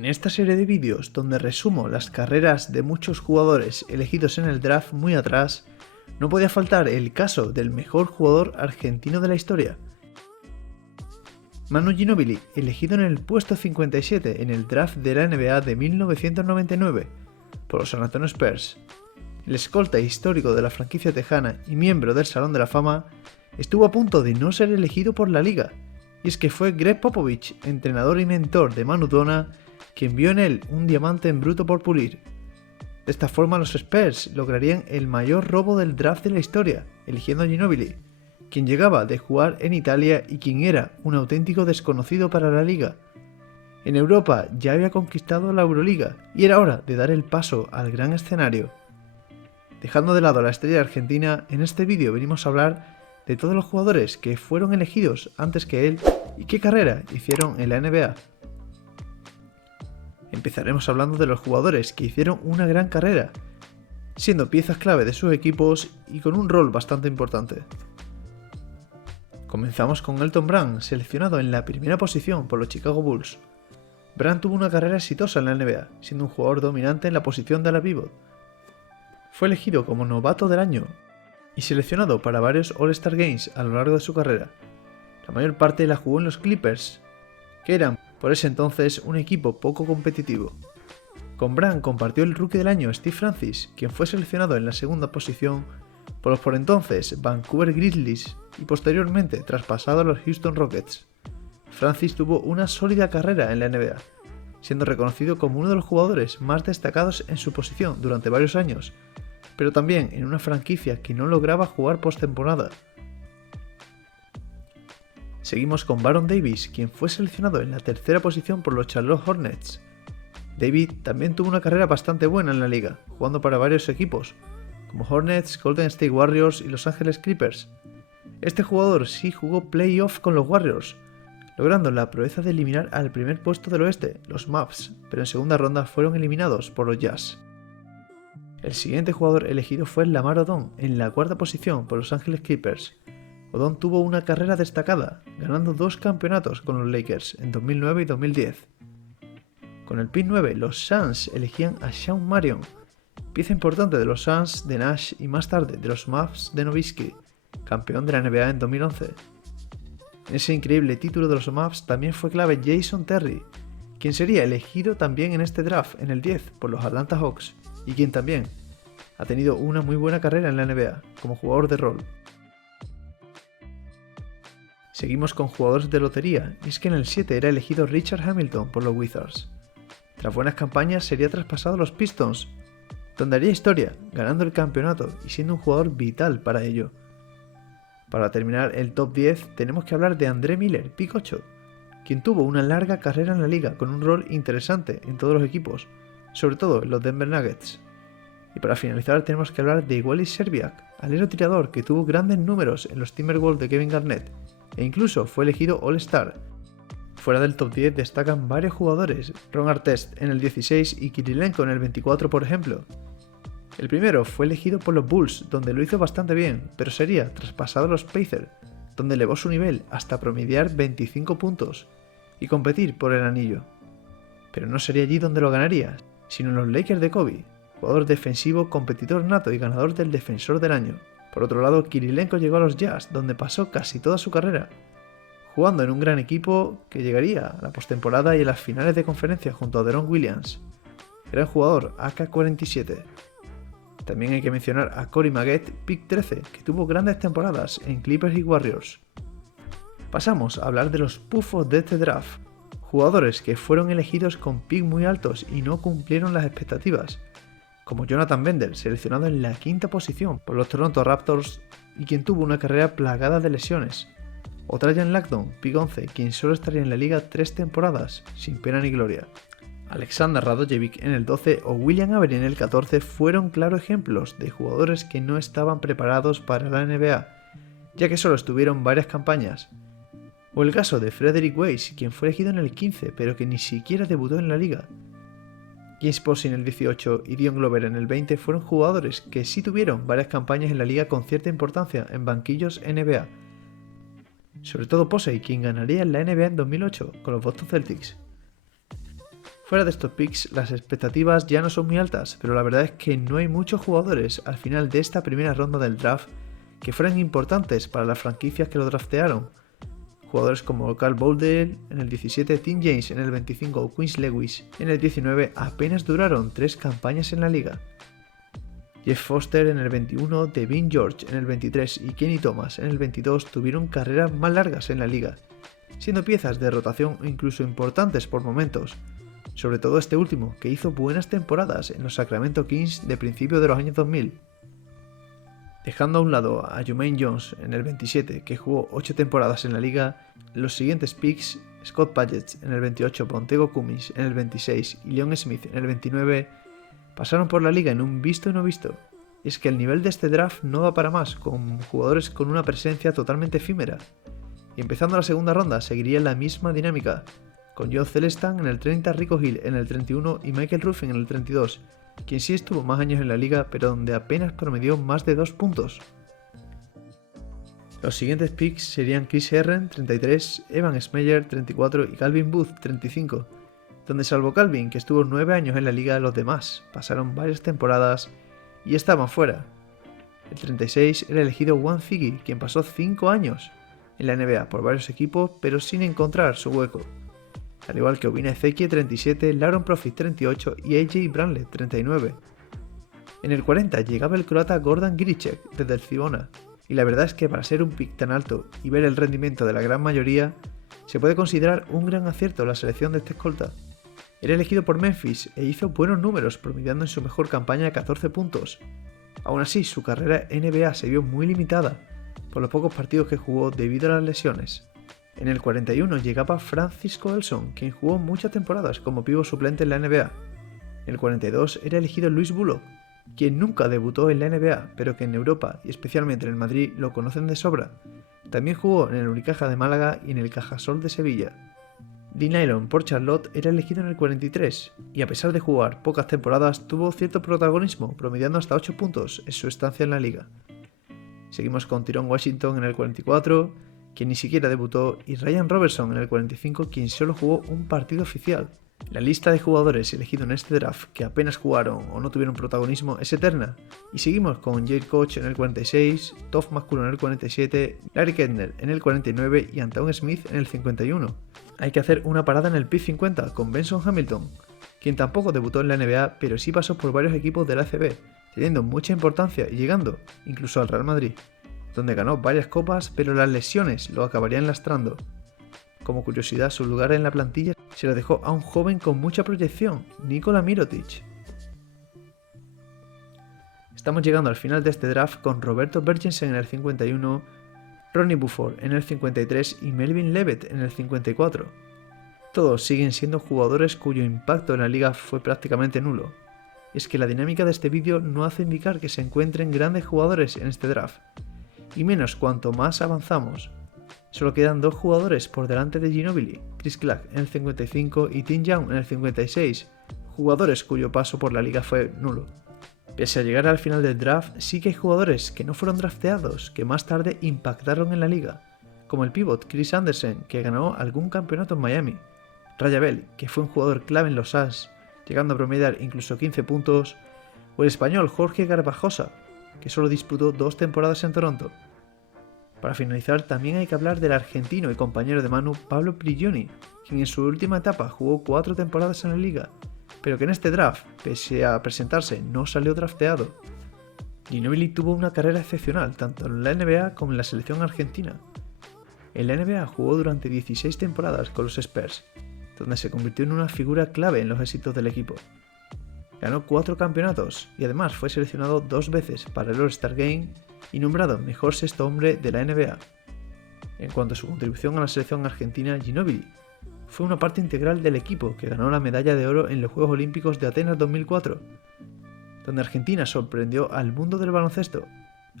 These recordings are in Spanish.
En esta serie de vídeos, donde resumo las carreras de muchos jugadores elegidos en el draft muy atrás, no podía faltar el caso del mejor jugador argentino de la historia. Manu Ginóbili, elegido en el puesto 57 en el draft de la NBA de 1999 por los San Antonio Spurs. El escolta histórico de la franquicia tejana y miembro del Salón de la Fama, estuvo a punto de no ser elegido por la liga, y es que fue Greg Popovich, entrenador y mentor de Manu Dona, quien vio en él un diamante en bruto por pulir. De esta forma los Spurs lograrían el mayor robo del draft de la historia, eligiendo a Ginóbili, quien llegaba de jugar en Italia y quien era un auténtico desconocido para la liga. En Europa ya había conquistado la Euroliga y era hora de dar el paso al gran escenario. Dejando de lado a la estrella argentina, en este vídeo venimos a hablar de todos los jugadores que fueron elegidos antes que él y qué carrera hicieron en la NBA. Empezaremos hablando de los jugadores que hicieron una gran carrera, siendo piezas clave de sus equipos y con un rol bastante importante. Comenzamos con Elton Brand, seleccionado en la primera posición por los Chicago Bulls. Brand tuvo una carrera exitosa en la NBA, siendo un jugador dominante en la posición de ala pívot. Fue elegido como novato del año y seleccionado para varios All-Star Games a lo largo de su carrera. La mayor parte la jugó en los Clippers, que eran por ese entonces un equipo poco competitivo. Con Brand compartió el Rookie del año Steve Francis, quien fue seleccionado en la segunda posición por los por entonces Vancouver Grizzlies y posteriormente traspasado a los Houston Rockets. Francis tuvo una sólida carrera en la NBA, siendo reconocido como uno de los jugadores más destacados en su posición durante varios años, pero también en una franquicia que no lograba jugar postemporada. Seguimos con Baron Davis, quien fue seleccionado en la tercera posición por los Charlotte Hornets. Davis también tuvo una carrera bastante buena en la liga, jugando para varios equipos, como Hornets, Golden State Warriors y Los Angeles Clippers. Este jugador sí jugó playoff con los Warriors, logrando la proeza de eliminar al primer puesto del oeste, los Mavs, pero en segunda ronda fueron eliminados por los Jazz. El siguiente jugador elegido fue Lamar Odom, en la cuarta posición por Los Angeles Clippers. Odom tuvo una carrera destacada, ganando 2 campeonatos con los Lakers en 2009 y 2010. Con el pick 9, los Suns elegían a Shawn Marion, pieza importante de los Suns de Nash y más tarde de los Mavs de Nowitzki, campeón de la NBA en 2011. En ese increíble título de los Mavs también fue clave Jason Terry, quien sería elegido también en este draft en el 10 por los Atlanta Hawks y quien también ha tenido una muy buena carrera en la NBA como jugador de rol. Seguimos con jugadores de lotería, y es que en el 7 era elegido Richard Hamilton por los Wizards. Tras buenas campañas sería traspasado a los Pistons, donde haría historia, ganando el campeonato y siendo un jugador vital para ello. Para terminar el top 10 tenemos que hablar de André Miller, pick 8, quien tuvo una larga carrera en la liga con un rol interesante en todos los equipos, sobre todo en los Denver Nuggets. Y para finalizar tenemos que hablar de Wally Szczerbiak, alero tirador que tuvo grandes números en los Timberwolves de Kevin Garnett e incluso fue elegido All-Star. Fuera del top 10 destacan varios jugadores, Ron Artest en el 16 y Kirilenko en el 24 por ejemplo. El primero fue elegido por los Bulls, donde lo hizo bastante bien, pero sería traspasado a los Pacers, donde elevó su nivel hasta promediar 25 puntos y competir por el anillo. Pero no sería allí donde lo ganaría, sino en los Lakers de Kobe, jugador defensivo, competidor nato y ganador del Defensor del Año. Por otro lado, Kirilenko llegó a los Jazz, donde pasó casi toda su carrera, jugando en un gran equipo que llegaría a la postemporada y a las finales de conferencia junto a Deron Williams. Gran jugador, AK-47. También hay que mencionar a Corey Maggette, pick 13, que tuvo grandes temporadas en Clippers y Warriors. Pasamos a hablar de los pufos de este draft, jugadores que fueron elegidos con pick muy altos y no cumplieron las expectativas, como Jonathan Bender, seleccionado en la quinta posición por los Toronto Raptors y quien tuvo una carrera plagada de lesiones, o Trajan Langdon, pick 11, quien solo estaría en la liga 3 temporadas, sin pena ni gloria. Alexander Radojevic en el 12 o William Avery en el 14 fueron claros ejemplos de jugadores que no estaban preparados para la NBA, ya que solo estuvieron varias campañas. O el caso de Frederick Weiss, quien fue elegido en el 15 pero que ni siquiera debutó en la liga. James Posey en el 18 y Dion Glover en el 20 fueron jugadores que sí tuvieron varias campañas en la liga con cierta importancia en banquillos NBA. Sobre todo Posey, quien ganaría en la NBA en 2008 con los Boston Celtics. Fuera de estos picks, las expectativas ya no son muy altas, pero la verdad es que no hay muchos jugadores al final de esta primera ronda del draft que fueran importantes para las franquicias que lo draftearon. Jugadores como Carl Bouldale en el 17, Tim James en el 25 o Quincy Lewis en el 19 apenas duraron 3 campañas en la liga. Jeff Foster en el 21, Devin George en el 23 y Kenny Thomas en el 22 tuvieron carreras más largas en la liga, siendo piezas de rotación o incluso importantes por momentos, sobre todo este último, que hizo buenas temporadas en los Sacramento Kings de principios de los años 2000. Dejando a un lado a Jermaine Jones en el 27, que jugó 8 temporadas en la liga, los siguientes picks, Scott Padgett en el 28, Montego Cummings en el 26 y Leon Smith en el 29, pasaron por la liga en un visto y no visto. Y es que el nivel de este draft no da para más, con jugadores con una presencia totalmente efímera. Y empezando la segunda ronda seguiría la misma dinámica, con John Celestan en el 30, Rico Hill en el 31 y Michael Ruffin en el 32, quien sí estuvo más años en la liga pero donde apenas promedió más de 2 puntos. Los siguientes picks serían Chris Herren 33, Evan Smeyer 34 y Calvin Booth 35, donde salvo Calvin, que estuvo 9 años en la liga, los demás pasaron varias temporadas y estaban fuera. El 36 era elegido Juan Ziggy, quien pasó 5 años en la NBA por varios equipos pero sin encontrar su hueco. Al igual que Obina Ezeki 37, Laron Profit 38 y AJ Branley 39. En el 40 llegaba el croata Gordon Giricek desde el Cibona, y la verdad es que para ser un pick tan alto y ver el rendimiento de la gran mayoría, se puede considerar un gran acierto la selección de este escolta. Era elegido por Memphis e hizo buenos números, promediando en su mejor campaña de 14 puntos. Aún así, su carrera NBA se vio muy limitada por los pocos partidos que jugó debido a las lesiones. En el 41 llegaba Francisco Elson, quien jugó muchas temporadas como pívot suplente en la NBA. En el 42 era elegido Luis Bullock, quien nunca debutó en la NBA, pero que en Europa y especialmente en el Madrid lo conocen de sobra. También jugó en el Unicaja de Málaga y en el Cajasol de Sevilla. Lee Nylon por Charlotte era elegido en el 43, y a pesar de jugar pocas temporadas tuvo cierto protagonismo, promediando hasta 8 puntos en su estancia en la liga. Seguimos con Tyrone Washington en el 44, quien ni siquiera debutó, y Ryan Robertson en el 45, quien solo jugó un partido oficial. La lista de jugadores elegidos en este draft que apenas jugaron o no tuvieron protagonismo es eterna, y seguimos con Jade Koch en el 46, Toph McCullough en el 47, Larry Kettner en el 49 y Antawn Smith en el 51. Hay que hacer una parada en el pick 50 con Benson Hamilton, quien tampoco debutó en la NBA pero sí pasó por varios equipos de la ACB, teniendo mucha importancia y llegando incluso al Real Madrid, donde ganó varias copas pero las lesiones lo acabarían lastrando. Como curiosidad, su lugar en la plantilla se lo dejó a un joven con mucha proyección, Nikola Mirotic. Estamos llegando al final de este draft con Roberto Bergensen en el 51, Ronnie Buford en el 53 y Melvin Levitt en el 54. Todos siguen siendo jugadores cuyo impacto en la liga fue prácticamente nulo. Y es que la dinámica de este vídeo no hace indicar que se encuentren grandes jugadores en este draft, y menos cuanto más avanzamos. Solo quedan 2 jugadores por delante de Ginobili, Chris Clark en el 55 y Tim Young en el 56, jugadores cuyo paso por la liga fue nulo. Pese a llegar al final del draft, sí que hay jugadores que no fueron drafteados, que más tarde impactaron en la liga, como el pívot Chris Andersen, que ganó algún campeonato en Miami, Raja Bell, que fue un jugador clave en los Suns, llegando a promediar incluso 15 puntos, o el español Jorge Garbajosa, que solo disputó 2 temporadas en Toronto. Para finalizar, también hay que hablar del argentino y compañero de Manu Pablo Prigioni, quien en su última etapa jugó 4 temporadas en la liga, pero que en este draft, pese a presentarse, no salió drafteado. Ginobili tuvo una carrera excepcional, tanto en la NBA como en la selección argentina. En la NBA jugó durante 16 temporadas con los Spurs, donde se convirtió en una figura clave en los éxitos del equipo. Ganó 4 campeonatos y además fue seleccionado 2 veces para el All-Star Game y nombrado mejor sexto hombre de la NBA. En cuanto a su contribución a la selección argentina, Ginobili fue una parte integral del equipo que ganó la medalla de oro en los Juegos Olímpicos de Atenas 2004, donde Argentina sorprendió al mundo del baloncesto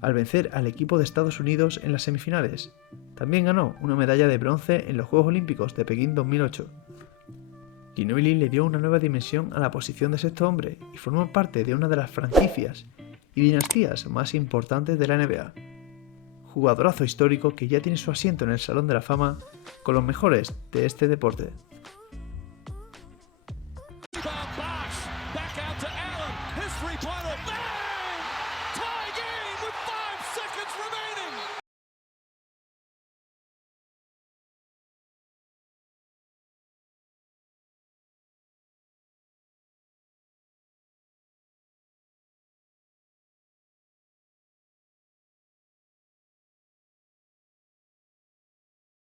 al vencer al equipo de Estados Unidos en las semifinales. También ganó una medalla de bronce en los Juegos Olímpicos de Pekín 2008. Ginobili le dio una nueva dimensión a la posición de sexto hombre y formó parte de una de las franquicias y dinastías más importantes de la NBA. Jugadorazo histórico que ya tiene su asiento en el Salón de la Fama con los mejores de este deporte. three-pointer. Bang! Tie game with 5 seconds remaining.